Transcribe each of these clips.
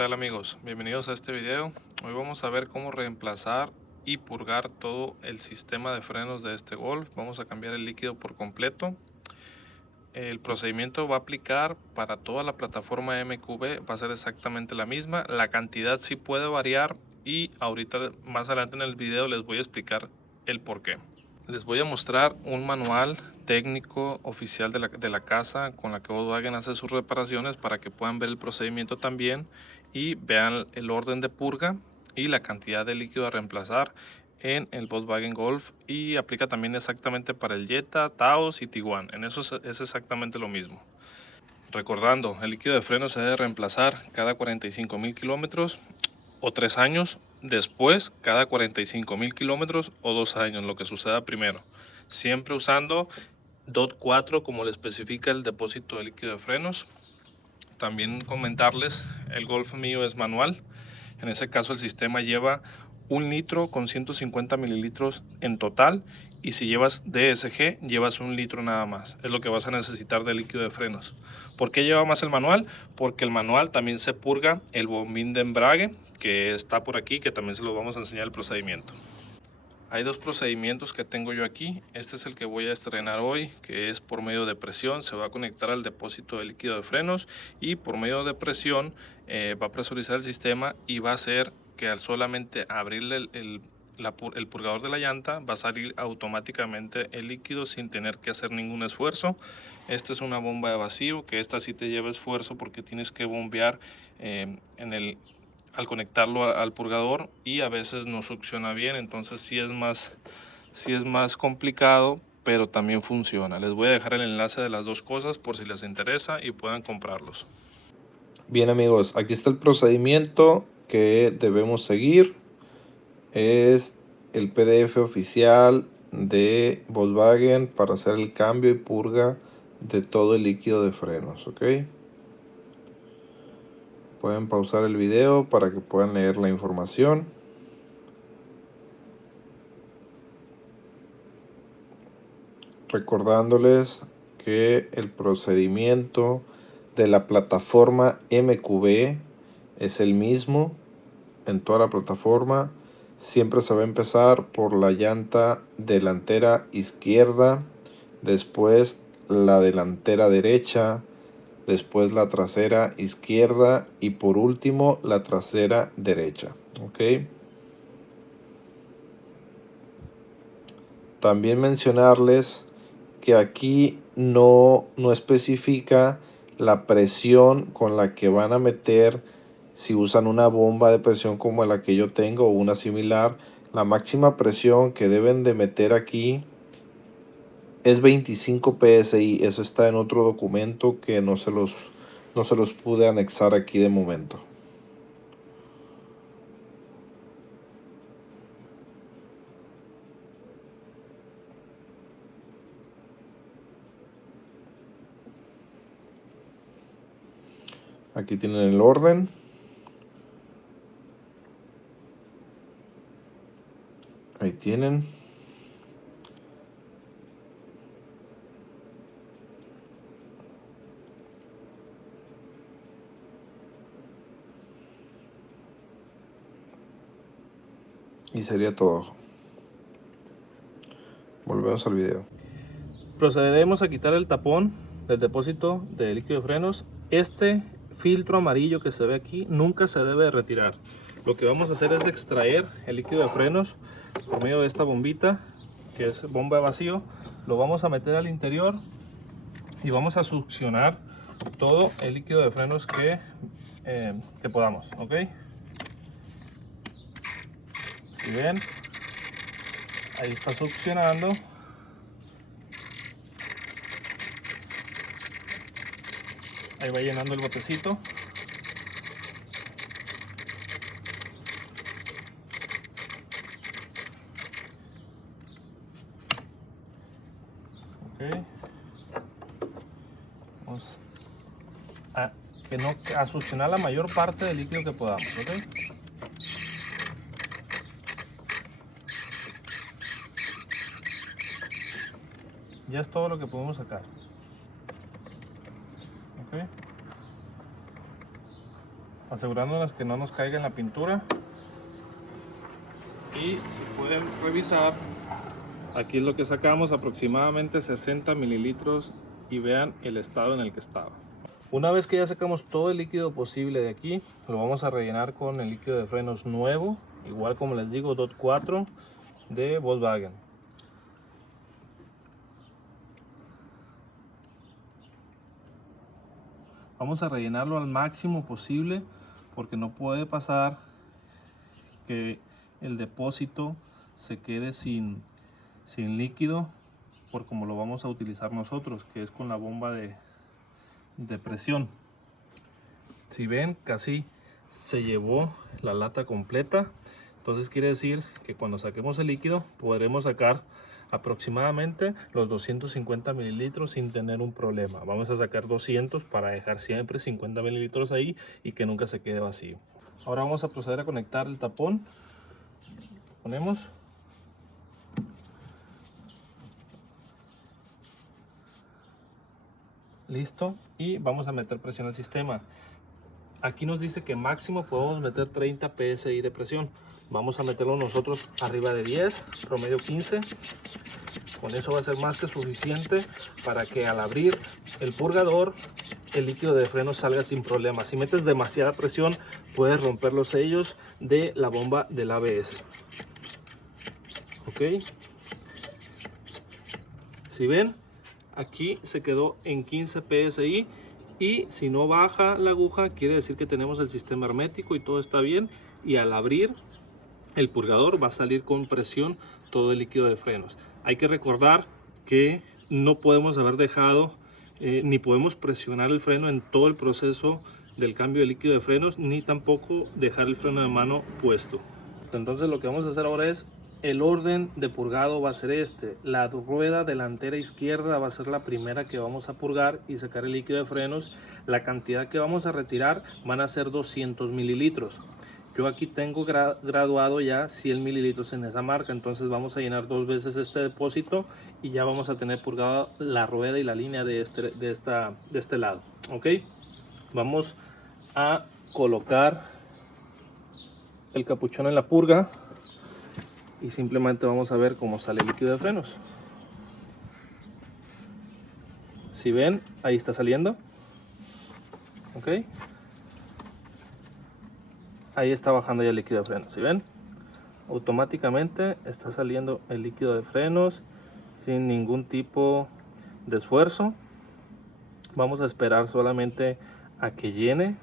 tal amigos? Bienvenidos a este video. Hoy vamos a ver cómo reemplazar y purgar todo el sistema de frenos de este Golf. Vamos a cambiar el líquido por completo. El procedimiento va a aplicar para toda la plataforma MQB, va a ser exactamente la misma. La cantidad sí puede variar y ahorita más adelante en el video les voy a explicar el por qué. Les voy a mostrar un manual técnico oficial de la casa con la que Volkswagen hace sus reparaciones para que puedan ver el procedimiento también y vean el orden de purga y la cantidad de líquido a reemplazar en el Volkswagen Golf, y aplica también exactamente para el Jetta, Taos y Tiguan. En eso es exactamente lo mismo. Recordando, el líquido de freno se debe reemplazar cada 45.000 kilómetros o 3 años, después cada 45.000 kilómetros o 2 años, lo que suceda primero, siempre usando DOT 4 como le especifica el depósito de líquido de frenos. También comentarles, el Golf mío es manual, en ese caso el sistema lleva 1 litro con 150 mililitros en total, y si llevas DSG llevas 1 litro nada más, es lo que vas a necesitar de líquido de frenos. ¿Por qué lleva más el manual? Porque el manual también se purga el bombín de embrague que está por aquí, que también se los vamos a enseñar el procedimiento. Hay dos procedimientos que tengo yo aquí. Este es el que voy a estrenar hoy, que es por medio de presión. Se va a conectar al depósito de líquido de frenos y por medio de presión va a presurizar el sistema y va a hacer que al solamente abrirle el purgador de la llanta va a salir automáticamente el líquido sin tener que hacer ningún esfuerzo. Esta es una bomba de vacío, que esta sí te lleva esfuerzo porque tienes que bombear al conectarlo al purgador, y a veces no succiona bien, entonces sí es más complicado, pero también funciona. Les voy a dejar el enlace de las dos cosas por si les interesa y puedan comprarlos. Bien amigos, aquí está el procedimiento que debemos seguir. Es el PDF oficial de Volkswagen para hacer el cambio y purga de todo el líquido de frenos, ¿ok? Pueden pausar el video para que puedan leer la información. Recordándoles que el procedimiento de la plataforma MQB es el mismo en toda la plataforma. Siempre se va a empezar por la llanta delantera izquierda, después la delantera derecha, después la trasera izquierda y por último la trasera derecha, ¿ok? También mencionarles que aquí no especifica la presión con la que van a meter. Si usan una bomba de presión como la que yo tengo o una similar, la máxima presión que deben de meter aquí es 25 psi. Eso está en otro documento que no se los pude anexar aquí de momento. Aquí tienen el orden. Ahí tienen. Y sería todo. Volvemos al video. Procederemos a quitar el tapón del depósito de líquido de frenos. Este filtro amarillo que se ve aquí nunca se debe retirar. Lo que vamos a hacer es extraer el líquido de frenos por medio de esta bombita, que es bomba de vacío. Lo vamos a meter al interior y vamos a succionar todo el líquido de frenos que podamos, ¿ok? Si ven, ahí está succionando. Ahí va llenando el botecito. Ok. Vamos a succionar la mayor parte del líquido que podamos, ¿ok? Ya es todo lo que podemos sacar. ¿Ok? asegurándonos que no nos caiga en la pintura. Y si pueden revisar, aquí es lo que sacamos, aproximadamente 60 mililitros, y vean el estado en el que estaba. Una vez que ya sacamos todo el líquido posible de aquí, lo vamos a rellenar con el líquido de frenos nuevo, igual como les digo, DOT 4 de Volkswagen. Vamos a rellenarlo al máximo posible, porque no puede pasar que el depósito se quede sin líquido, por como lo vamos a utilizar nosotros, que es con la bomba de presión. Si ven, casi se llevó la lata completa, entonces quiere decir que cuando saquemos el líquido podremos sacar aproximadamente los 250 mililitros sin tener un problema. Vamos a sacar 200 para dejar siempre 50 mililitros ahí y que nunca se quede vacío. Ahora vamos a proceder a conectar el tapón. Ponemos. Listo, y vamos a meter presión al sistema. Aquí nos dice que máximo podemos meter 30 psi de presión. Vamos a meterlo nosotros arriba de 10, promedio 15. Con eso va a ser más que suficiente para que al abrir el purgador el líquido de freno salga sin problema. Si metes demasiada presión puedes romper los sellos de la bomba del ABS. Ok, si ven, aquí se quedó en 15 psi, y si no baja la aguja quiere decir que tenemos el sistema hermético y todo está bien, y al abrir el purgador va a salir con presión todo el líquido de frenos. Hay que recordar que no podemos haber dejado ni podemos presionar el freno en todo el proceso del cambio de líquido de frenos, ni tampoco dejar el freno de mano puesto. Entonces lo que vamos a hacer ahora es, el orden de purgado va a ser este. La rueda delantera izquierda va a ser la primera que vamos a purgar y sacar el líquido de frenos. La cantidad que vamos a retirar van a ser 200 mililitros. Yo aquí tengo graduado ya 100 mililitros en esa marca, entonces vamos a llenar 2 veces este depósito y ya vamos a tener purgada la rueda y la línea de este lado. Ok, vamos a colocar el capuchón en la purga y simplemente vamos a ver cómo sale el líquido de frenos. Si ven, ahí está saliendo. Ok, ahí está bajando ya el líquido de frenos. Si ven, automáticamente está saliendo el líquido de frenos sin ningún tipo de esfuerzo. Vamos a esperar solamente a que llene.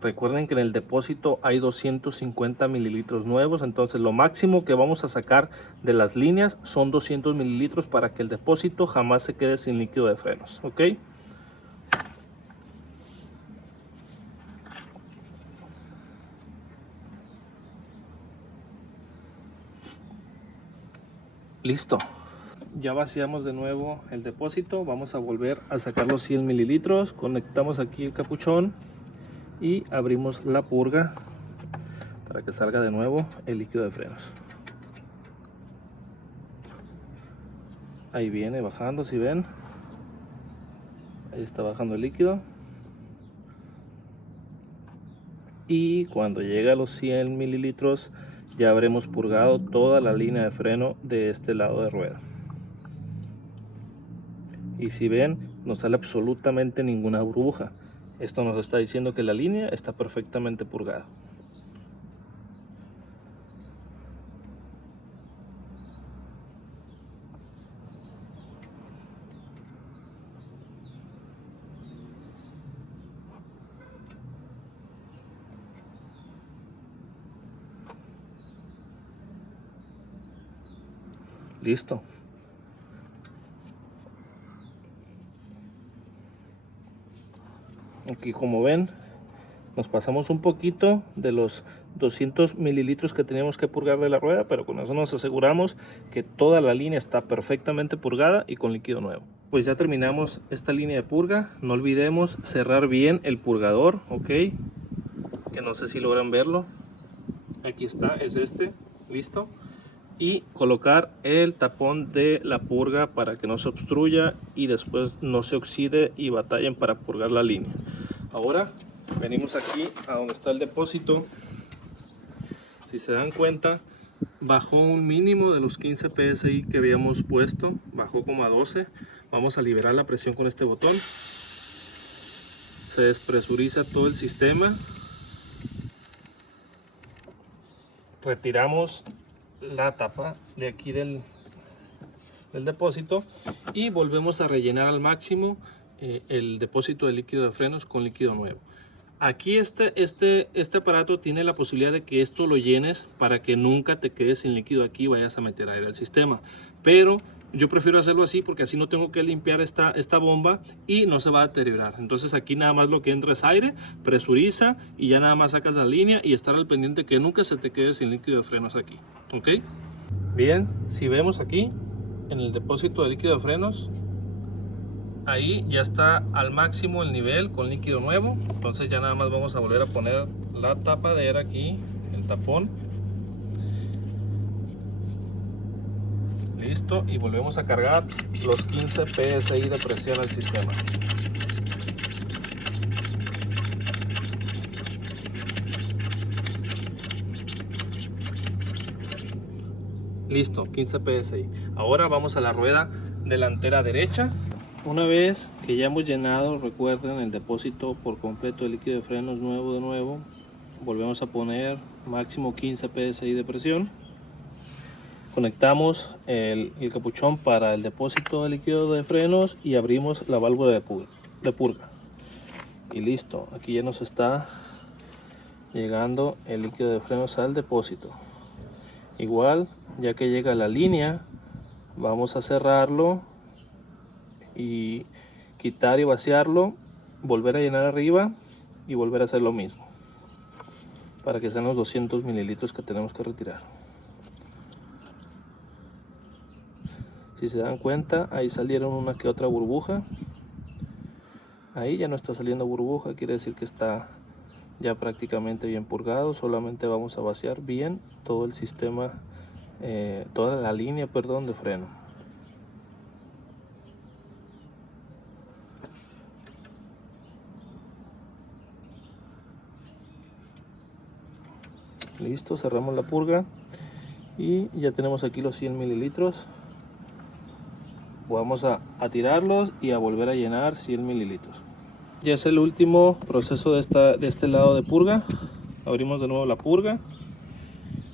Recuerden que en el depósito hay 250 mililitros nuevos, entonces lo máximo que vamos a sacar de las líneas son 200 mililitros para que el depósito jamás se quede sin líquido de frenos. Ok, listo. Ya vaciamos de nuevo el depósito. Vamos a volver a sacar los 100 mililitros. Conectamos aquí el capuchón y abrimos la purga para que salga de nuevo el líquido de frenos. Ahí viene bajando, si ven, ahí está bajando el líquido, y cuando llegue a los 100 mililitros ya habremos purgado toda la línea de freno de este lado de rueda. Y si ven, no sale absolutamente ninguna burbuja. Esto nos está diciendo que la línea está perfectamente purgada. Listo. Aquí, como ven, nos pasamos un poquito de los 200 mililitros que teníamos que purgar de la rueda, pero con eso nos aseguramos que toda la línea está perfectamente purgada y con líquido nuevo. Pues ya terminamos esta línea de purga. No olvidemos cerrar bien el purgador, ok, que no sé si logran verlo. Aquí está, es este, listo. Y colocar el tapón de la purga para que no se obstruya y después no se oxide y batallen para purgar la línea. Ahora Venimos aquí a donde está el depósito. Si se dan cuenta, bajó un mínimo de los 15 psi que habíamos puesto, bajó como a 12. Vamos a liberar la presión con este botón. Se despresuriza todo el sistema. Retiramos la tapa de aquí del depósito y volvemos a rellenar al máximo el depósito de líquido de frenos con líquido nuevo. Aquí este aparato tiene la posibilidad de que esto lo llenes para que nunca te quedes sin líquido aquí y vayas a meter aire al sistema, pero yo prefiero hacerlo así porque así no tengo que limpiar esta bomba y no se va a deteriorar. Entonces aquí nada más lo que entra es aire, presuriza y ya nada más sacas la línea y estar al pendiente que nunca se te quede sin líquido de frenos aquí. ¿Ok? Bien, si vemos aquí en el depósito de líquido de frenos, ahí ya está al máximo el nivel con líquido nuevo. Entonces ya nada más vamos a volver a poner la tapadera aquí, el tapón. Listo, y volvemos a cargar los 15 psi de presión al sistema. Listo, 15 psi. Ahora vamos a la rueda delantera derecha. Una vez que ya hemos llenado, recuerden, el depósito por completo de líquido de frenos nuevo de nuevo, volvemos a poner máximo 15 psi de presión. Conectamos el capuchón para el depósito de líquido de frenos y abrimos la válvula de purga. Y listo, aquí ya nos está llegando el líquido de frenos al depósito. Igual, ya que llega a la línea, vamos a cerrarlo y quitar y vaciarlo, volver a llenar arriba y volver a hacer lo mismo para que sean los 200 mililitros que tenemos que retirar. Si se dan cuenta, ahí salieron una que otra burbuja. Ahí ya no está saliendo burbuja, quiere decir que está ya prácticamente bien purgado. Solamente vamos a vaciar bien todo el sistema, toda la línea, perdón, de freno. Listo, cerramos la purga y ya tenemos aquí los 100 mililitros. Vamos a tirarlos y a volver a llenar 100 mililitros. Ya es el último proceso de este lado de purga. Abrimos de nuevo la purga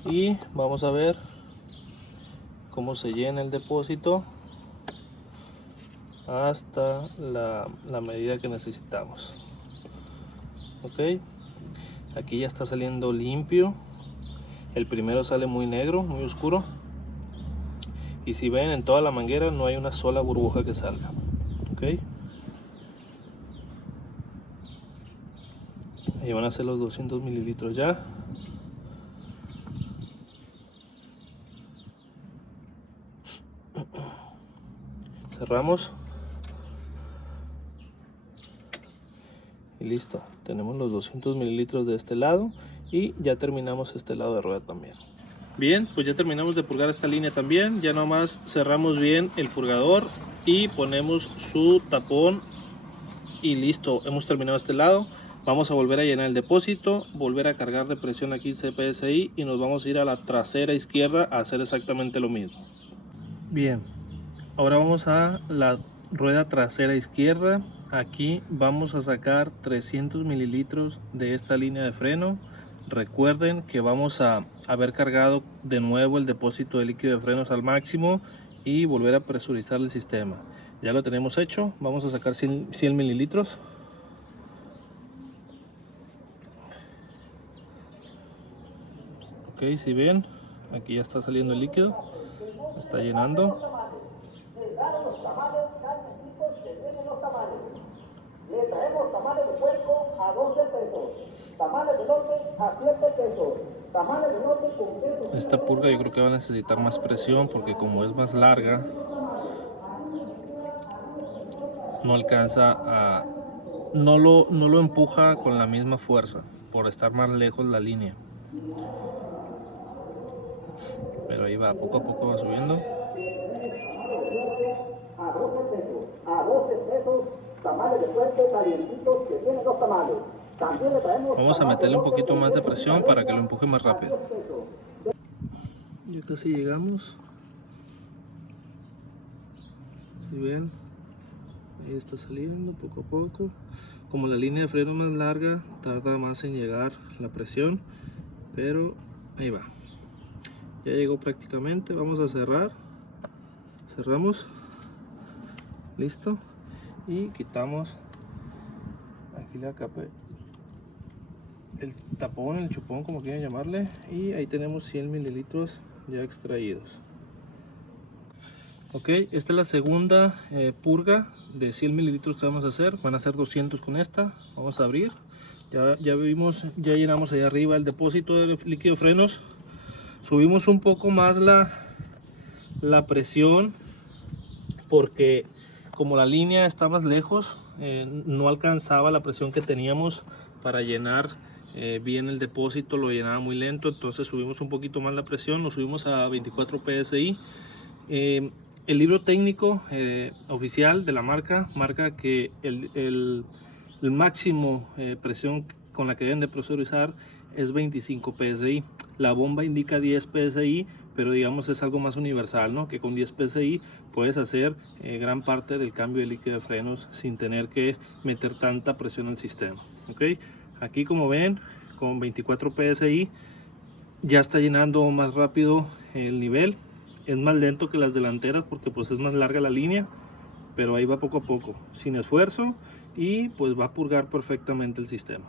y vamos a ver cómo se llena el depósito hasta la medida que necesitamos. Ok, aquí ya está saliendo limpio. El primero sale muy negro, muy oscuro, y si ven, en toda la manguera no hay una sola burbuja que salga. Ok, ahí van a ser los 200 mililitros ya. Cerramos y listo, tenemos los 200 mililitros de este lado y ya terminamos este lado de rueda también. Bien, pues ya terminamos de purgar esta línea también. Ya nomás cerramos bien el purgador y ponemos su tapón y listo, hemos terminado este lado. Vamos a volver a llenar el depósito, volver a cargar de presión aquí 15 psi y nos vamos a ir a la trasera izquierda a hacer exactamente lo mismo. Bien, ahora vamos a la rueda trasera izquierda. Aquí vamos a sacar 300 mililitros de esta línea de freno. Recuerden que vamos a haber cargado de nuevo el depósito de líquido de frenos al máximo y volver a presurizar el sistema. Ya lo tenemos hecho, vamos a sacar 100 mililitros. Ok, si ven, aquí ya está saliendo el líquido, está llenando. Le traemos tamales de puerco a 12 pesos, tamales de elote a 7 pesos, tamales de elote con queso. Esta purga yo creo que va a necesitar más presión porque como es más larga, no alcanza a... no lo empuja con la misma fuerza por estar más lejos la línea. Pero ahí va, poco a poco va subiendo. A 12 pesos, tamales de puerco calientitos que tienen 2 tamales. También le traemos Vamos a tamal de meterle un elote poquito con más de queso presión para que lo mozzarella empuje más a rápido. 10 pesos. Ya casi llegamos. Si ven, ahí está saliendo poco a poco. Como la línea de freno es más larga, tarda más en llegar la presión, pero ahí va. Ya llegó prácticamente. Vamos a cerrar. Cerramos. Listo. Y quitamos aquí la capa, el tapón, el chupón, como quieran llamarle, y ahí tenemos 100 mililitros ya extraídos. Ok, esta es la segunda purga de 100 mililitros que vamos a hacer. Van a ser 200 con esta. Vamos a abrir. Ya vimos, ya llenamos ahí arriba el depósito de líquido de frenos. Subimos un poco más la presión porque como la línea está más lejos, no alcanzaba la presión que teníamos para llenar bien el depósito, lo llenaba muy lento. Entonces subimos un poquito más la presión, lo subimos a 24 psi. El libro técnico oficial de la marca marca que el máximo presión con la que deben de presurizar es 25 psi. La bomba indica 10 psi, pero digamos es algo más universal, ¿no? Que con 10 psi puedes hacer gran parte del cambio de líquido de frenos sin tener que meter tanta presión al sistema. ¿Okay? Aquí, como ven, con 24 psi ya está llenando más rápido el nivel. Es más lento que las delanteras porque pues es más larga la línea, pero ahí va poco a poco, sin esfuerzo, y pues va a purgar perfectamente el sistema.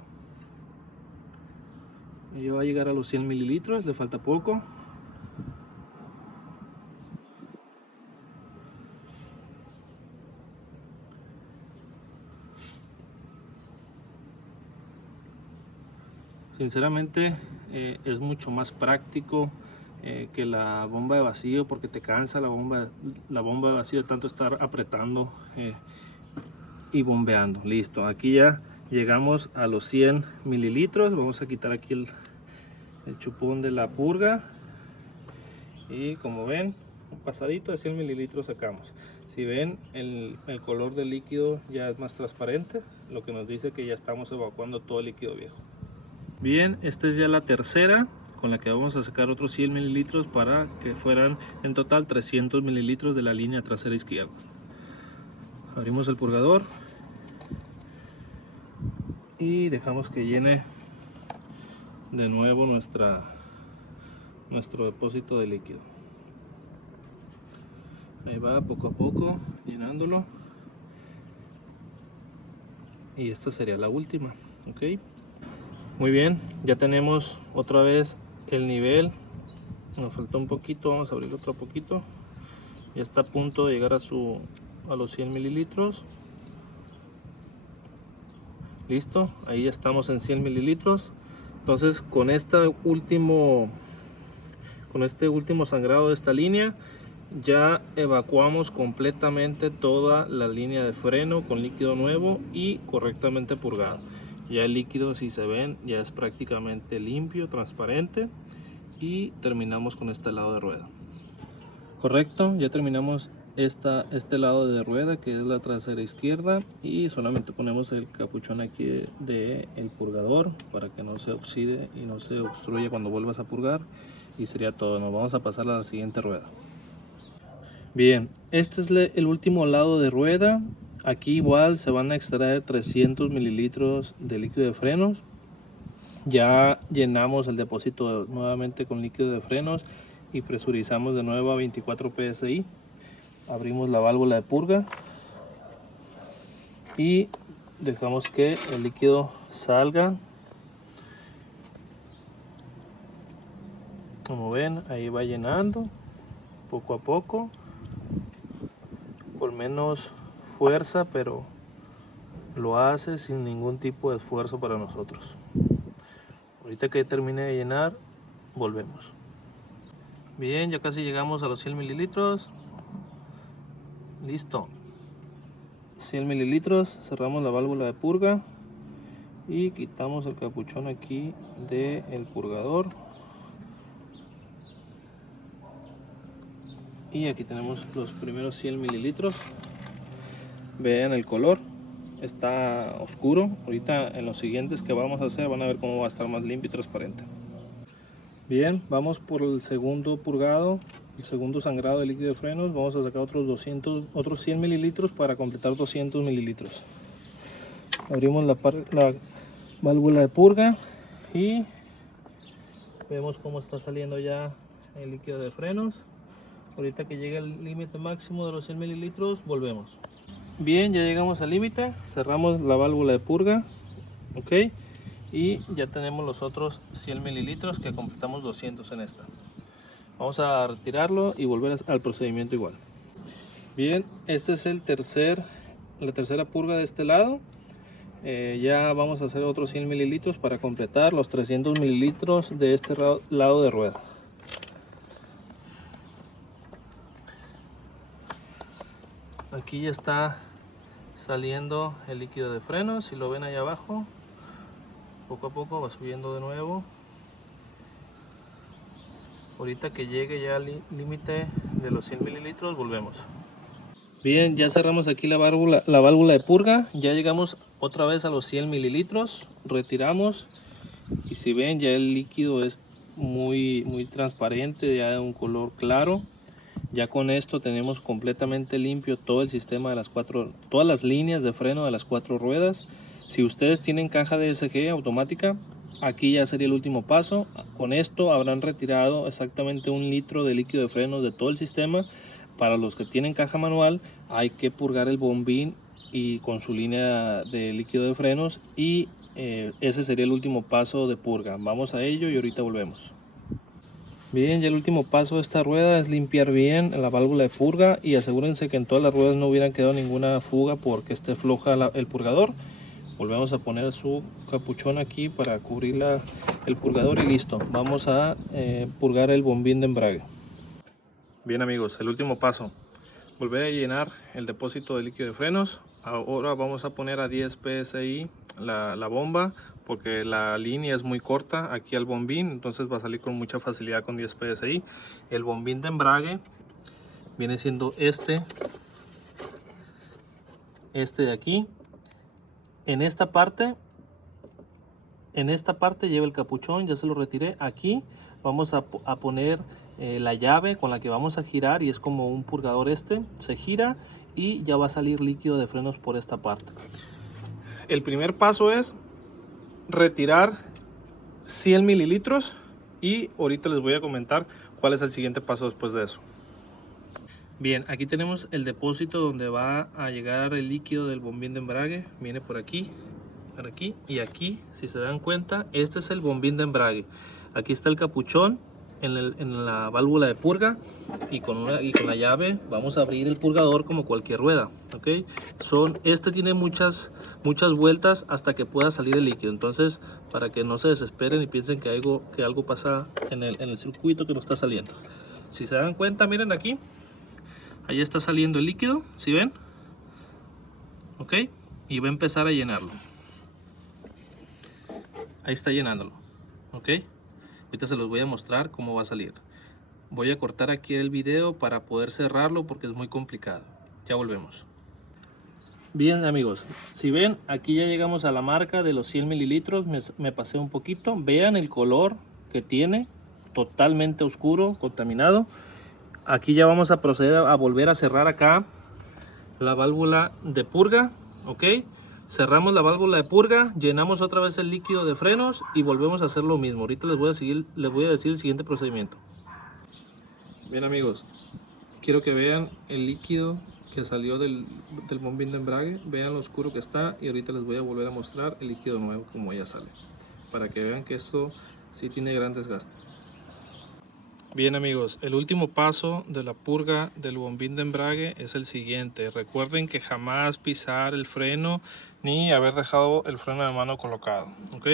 Ya va a llegar a los 100 mililitros, le falta poco. Sinceramente es mucho más práctico que la bomba de vacío, porque te cansa la bomba de vacío de tanto estar apretando y bombeando. Listo, aquí ya llegamos a los 100 mililitros. Vamos a quitar aquí el chupón de la purga, y como ven, un pasadito de 100 mililitros sacamos. Si ven, el color del líquido ya es más transparente, lo que nos dice que ya estamos evacuando todo el líquido viejo. Bien, esta es ya la tercera con la que vamos a sacar otros 100 mililitros para que fueran en total 300 mililitros de la línea trasera izquierda. Abrimos el purgador y dejamos que llene de nuevo nuestro depósito de líquido. Ahí va, poco a poco llenándolo, y esta sería la última. Ok, muy bien, ya tenemos otra vez el nivel. Nos falta un poquito, vamos a abrir otro poquito. Ya está a punto de llegar a los 100 mililitros. Listo, ahí ya estamos en 100 mililitros. Entonces con este último sangrado de esta línea ya evacuamos completamente toda la línea de freno con líquido nuevo y correctamente purgado. Ya el líquido, si se ven, ya es prácticamente limpio, transparente. Y terminamos con este lado de rueda. Correcto, ya terminamos este lado de rueda, que es la trasera izquierda, y solamente ponemos el capuchón aquí del purgador para que no se oxide y no se obstruya cuando vuelvas a purgar, y sería todo. Nos vamos a pasar a la siguiente rueda. Bien, este es el último lado de rueda. Aquí igual se van a extraer 300 mililitros de líquido de frenos. Ya llenamos el depósito nuevamente con líquido de frenos y presurizamos de nuevo a 24 psi. Abrimos la válvula de purga y dejamos que el líquido salga. Como ven, ahí va llenando poco a poco, con menos fuerza, pero lo hace sin ningún tipo de esfuerzo para nosotros. Ahorita que termine de llenar, volvemos. Bien, ya casi llegamos a los 100 mililitros. Listo. 100 mililitros, cerramos la válvula de purga y quitamos el capuchón aquí del purgador. Y aquí tenemos los primeros 100 mililitros. Vean el color, está oscuro. Ahorita en los siguientes que vamos a hacer van a ver cómo va a estar más limpio y transparente. Bien, vamos por el segundo purgado, el segundo sangrado de líquido de frenos. Vamos a sacar otros 100 mililitros para completar 200 mililitros. Abrimos la válvula de purga y vemos cómo está saliendo ya el líquido de frenos. Ahorita que llegue al límite máximo de los 100 mililitros, volvemos. Bien, ya llegamos al límite, cerramos la válvula de purga, ok, y ya tenemos los otros 100 mililitros que completamos 200 en esta. Vamos a retirarlo y volver al procedimiento igual. Bien, este es la tercera purga de este lado. Ya vamos a hacer otros 100 mililitros para completar los 300 mililitros de este lado de rueda. Aquí ya está saliendo el líquido de frenos, si lo ven ahí abajo, poco a poco va subiendo de nuevo. Ahorita que llegue ya al límite de los 100 mililitros volvemos. Bien, ya cerramos aquí la válvula de purga, ya llegamos otra vez a los 100 mililitros, retiramos y si ven ya el líquido es muy transparente, ya de un color claro. Ya con esto tenemos completamente limpio todo el sistema de todas las líneas de freno de las 4 ruedas. Si ustedes tienen caja DSG automática, aquí ya sería el último paso. Con esto habrán retirado exactamente 1 litro de líquido de frenos de todo el sistema. Para los que tienen caja manual, hay que purgar el bombín y con su línea de líquido de frenos y ese sería el último paso de purga. Vamos a ello y ahorita volvemos. Bien, ya el último paso de esta rueda es limpiar bien la válvula de purga y asegúrense que en todas las ruedas no hubieran quedado ninguna fuga porque esté floja el purgador. Volvemos a poner su capuchón aquí para cubrir el purgador y listo. Vamos a purgar el bombín de embrague. Bien amigos, el último paso. Volver a llenar el depósito de líquido de frenos. Ahora vamos a poner a 10 psi la bomba porque la línea es muy corta aquí al bombín, entonces va a salir con mucha facilidad con 10 psi. El bombín de embrague viene siendo este de aquí. En esta parte lleva el capuchón, ya se lo retiré. Aquí vamos a poner la llave con la que vamos a girar y es como un purgador se gira y ya va a salir líquido de frenos por esta parte. El primer paso es retirar 100 mililitros y ahorita les voy a comentar cuál es el siguiente paso después de eso. Bien, aquí tenemos el depósito donde va a llegar el líquido del bombín de embrague. Viene por aquí y aquí, si se dan cuenta, este es el bombín de embrague. Aquí está el capuchón en la válvula de purga y con la llave vamos a abrir el purgador como cualquier rueda, ¿ok? Este tiene muchas vueltas hasta que pueda salir el líquido, entonces para que no se desesperen y piensen que algo pasa en el circuito que no está saliendo. Si se dan cuenta, miren aquí, ahí está saliendo el líquido, ¿sí ven? ¿Ok? Y va a empezar a llenarlo. Ahí está llenándolo, ¿ok? Ahorita se los voy a mostrar cómo va a salir. Voy a cortar aquí el video para poder cerrarlo porque es muy complicado. Ya volvemos. Bien amigos, si ven, aquí ya llegamos a la marca de los 100 mililitros. Me pasé un poquito. Vean el color que tiene, totalmente oscuro, contaminado. Aquí ya vamos a proceder a volver a cerrar acá la válvula de purga, ¿ok? Cerramos la válvula de purga, llenamos otra vez el líquido de frenos y volvemos a hacer lo mismo. Ahorita les voy a decir el siguiente procedimiento. Bien amigos, quiero que vean el líquido que salió del bombín de embrague. Vean lo oscuro que está y ahorita les voy a volver a mostrar el líquido nuevo como ya sale. Para que vean que esto sí tiene gran desgaste. Bien amigos, el último paso de la purga del bombín de embrague es el siguiente. Recuerden que jamás pisar el freno ni haber dejado el freno de mano colocado, ¿ok?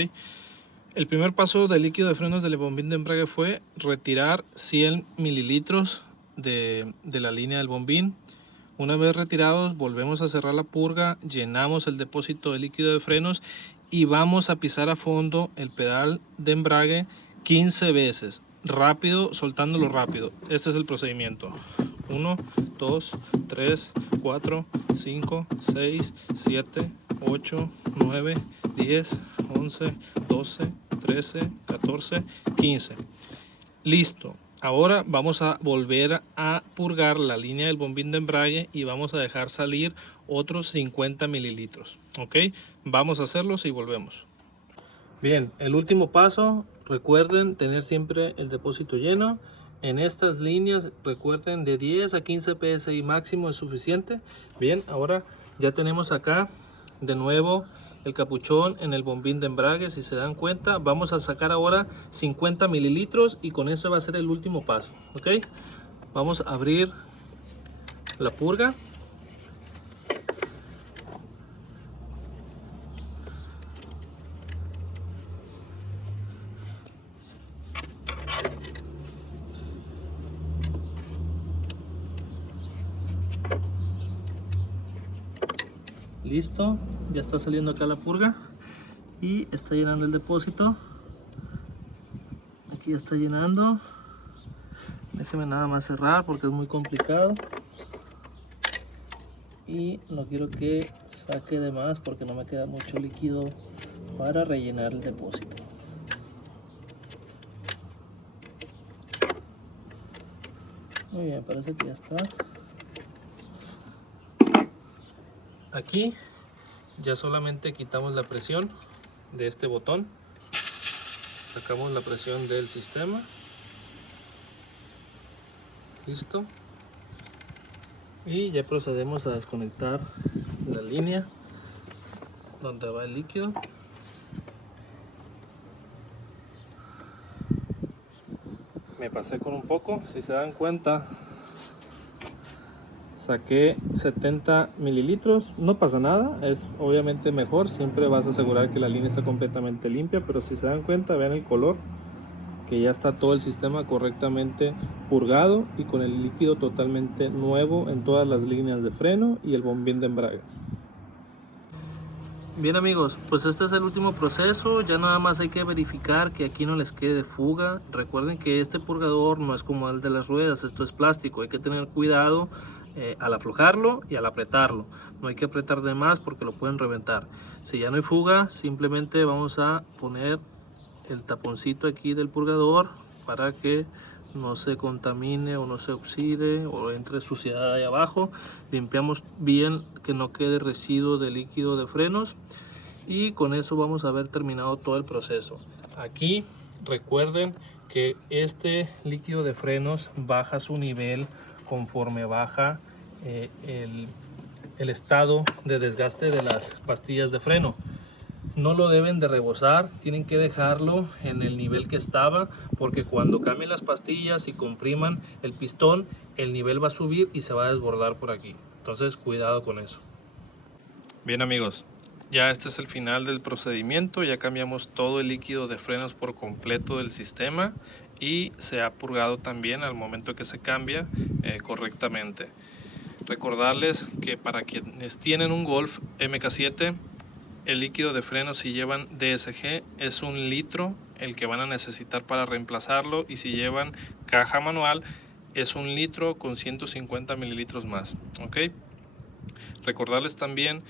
El primer paso del líquido de frenos del bombín de embrague fue retirar 100 mililitros de la línea del bombín. Una vez retirados, volvemos a cerrar la purga, llenamos el depósito de líquido de frenos y vamos a pisar a fondo el pedal de embrague 15 veces. Rápido, soltándolo rápido. Este es el procedimiento. 1, 2, 3, 4, 5, 6, 7, 8, 9, 10, 11, 12, 13, 14, 15. Listo. Ahora vamos a volver a purgar la línea del bombín de embrague y vamos a dejar salir otros 50 mililitros. ¿Ok? Vamos a hacerlos y volvemos. Bien, el último paso, recuerden tener siempre el depósito lleno. En estas líneas recuerden de 10 a 15 psi máximo es suficiente. Bien, ahora ya tenemos acá de nuevo el capuchón en el bombín de embrague. Si se dan cuenta, vamos a sacar ahora 50 mililitros y con eso va a ser el último paso. ¿Ok? Vamos a abrir la purga. Listo, ya está saliendo acá la purga y está llenando el depósito. Aquí ya está llenando. Déjeme nada más cerrar porque es muy complicado y no quiero que saque de más porque no me queda mucho líquido para rellenar el depósito. Muy bien, parece que ya está. Aquí ya solamente quitamos la presión de este botón, sacamos la presión del sistema. Listo. Y ya procedemos a desconectar la línea donde va el líquido. Me pasé con un poco, si se dan cuenta saqué 70 mililitros, no pasa nada, es obviamente mejor, siempre vas a asegurar que la línea está completamente limpia, pero si se dan cuenta, vean el color, que ya está todo el sistema correctamente purgado y con el líquido totalmente nuevo en todas las líneas de freno y el bombín de embrague. Bien amigos, pues este es el último proceso, ya nada más hay que verificar que aquí no les quede fuga. Recuerden que este purgador no es como el de las ruedas, esto es plástico, hay que tener cuidado al aflojarlo y al apretarlo. No hay que apretar de más porque lo pueden reventar. Si ya no hay fuga, simplemente vamos a poner el taponcito aquí del purgador para que no se contamine o no se oxide o entre suciedad ahí abajo. Limpiamos bien que no quede residuo de líquido de frenos y con eso vamos a haber terminado todo el proceso. Aquí recuerden que este líquido de frenos baja su nivel conforme baja el estado de desgaste de las pastillas de freno. No lo deben de rebosar, tienen que dejarlo en el nivel que estaba, porque cuando cambien las pastillas y compriman el pistón, el nivel va a subir y se va a desbordar por aquí. Entonces cuidado con eso. Bien amigos, ya este es el final del procedimiento, ya cambiamos todo el líquido de frenos por completo del sistema y se ha purgado también al momento que se cambia correctamente. Recordarles que para quienes tienen un Golf MK7, el líquido de freno, si llevan DSG, es 1 litro el que van a necesitar para reemplazarlo, y si llevan caja manual es 1 litro con 150 mililitros más. ¿Ok? Recordarles también,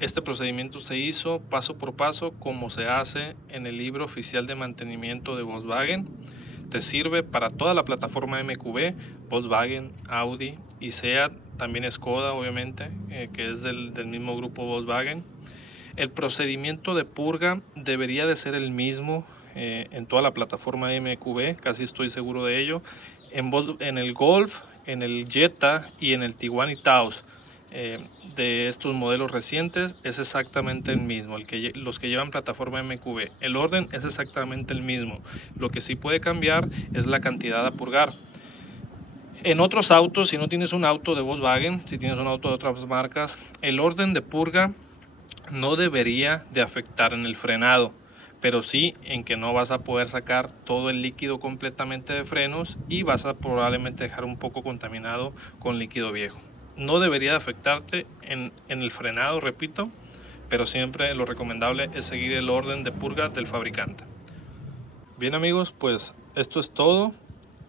este procedimiento se hizo paso por paso como se hace en el libro oficial de mantenimiento de Volkswagen. Te sirve para toda la plataforma MQB, Volkswagen, Audi y SEAT, también Skoda obviamente, que es del mismo grupo Volkswagen. El procedimiento de purga debería de ser el mismo en toda la plataforma MQB, casi estoy seguro de ello. En el Golf, en el Jetta y en el Tiguan y Taos de estos modelos recientes es exactamente el mismo, los que llevan plataforma MQB. El orden es exactamente el mismo. Lo que sí puede cambiar es la cantidad a purgar. En otros autos, si no tienes un auto de Volkswagen, si tienes un auto de otras marcas, el orden de purga no debería de afectar en el frenado, pero sí en que no vas a poder sacar todo el líquido completamente de frenos y vas a probablemente dejar un poco contaminado con líquido viejo. No debería de afectarte en el frenado, repito, pero siempre lo recomendable es seguir el orden de purga del fabricante. Bien amigos, pues esto es todo.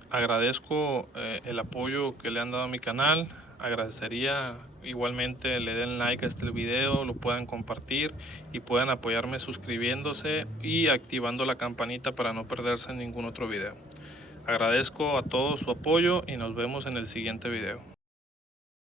Agradezco el apoyo que le han dado a mi canal. agradecería igualmente le den like a este video, lo puedan compartir y puedan apoyarme suscribiéndose y activando la campanita para no perderse ningún otro video. Agradezco a todos su apoyo y nos vemos en el siguiente video.